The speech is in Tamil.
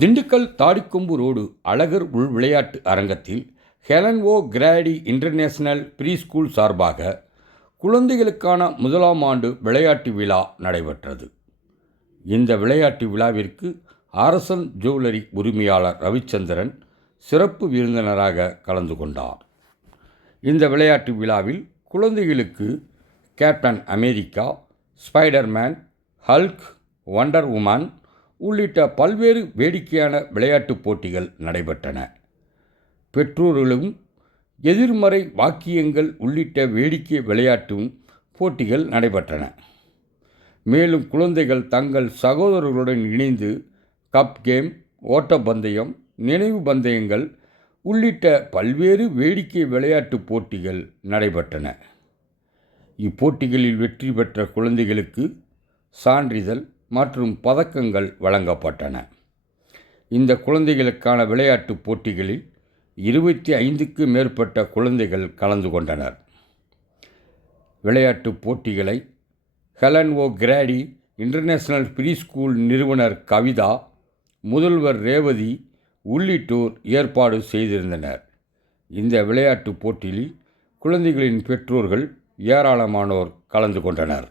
திண்டுக்கல் தாடிக்கொம்பு ரோடு அழகர் உள் விளையாட்டு அரங்கத்தில் ஹெலன் ஓ கிராடி இன்டர்நேஷனல் ப்ரீ ஸ்கூல் சார்பாக குழந்தைகளுக்கான முதலாம் ஆண்டு விளையாட்டு விழா நடைபெற்றது. இந்த விளையாட்டு விழாவிற்கு அரசன் ஜுவல்லரி உரிமையாளர் ரவிச்சந்திரன் சிறப்பு விருந்தினராக கலந்து கொண்டார். இந்த விளையாட்டு விழாவில் குழந்தைகளுக்கு captain America, Spiderman, Hulk, wonder woman உள்ளிட்ட பல்வேறு வேடிக்கையான விளையாட்டுப் போட்டிகள் நடைபெற்றன. பெற்றோர்களும் எதிர்மறை வாக்கியங்கள் உள்ளிட்ட வேடிக்கை விளையாட்டும் போட்டிகள் நடைபெற்றன. மேலும் குழந்தைகள் தங்கள் சகோதரர்களுடன் இணைந்து கப் கேம், ஓட்டப்பந்தயம், நினைவு பந்தயங்கள் உள்ளிட்ட பல்வேறு வேடிக்கை விளையாட்டுப் போட்டிகள் நடைபெற்றன. இப்போட்டிகளில் வெற்றி பெற்ற குழந்தைகளுக்கு சான்றிதழ் மற்றும் பதக்கங்கள் வழங்கப்பட்டன. இந்த குழந்தைகளுக்கான விளையாட்டுப் போட்டிகளில் 25க்கு மேற்பட்ட குழந்தைகள் கலந்து கொண்டனர். விளையாட்டுப் போட்டிகளை ஹெலன் ஓ கிராடி இன்டர்நேஷனல் ப்ரீ ஸ்கூல் நிறுவனர் கவிதா, முதல்வர் ரேவதி உள்ளிட்டோர் ஏற்பாடு செய்திருந்தனர். இந்த விளையாட்டுப் போட்டியில் குழந்தைகளின் பெற்றோர்கள் ஏராளமானோர் கலந்து கொண்டனர்.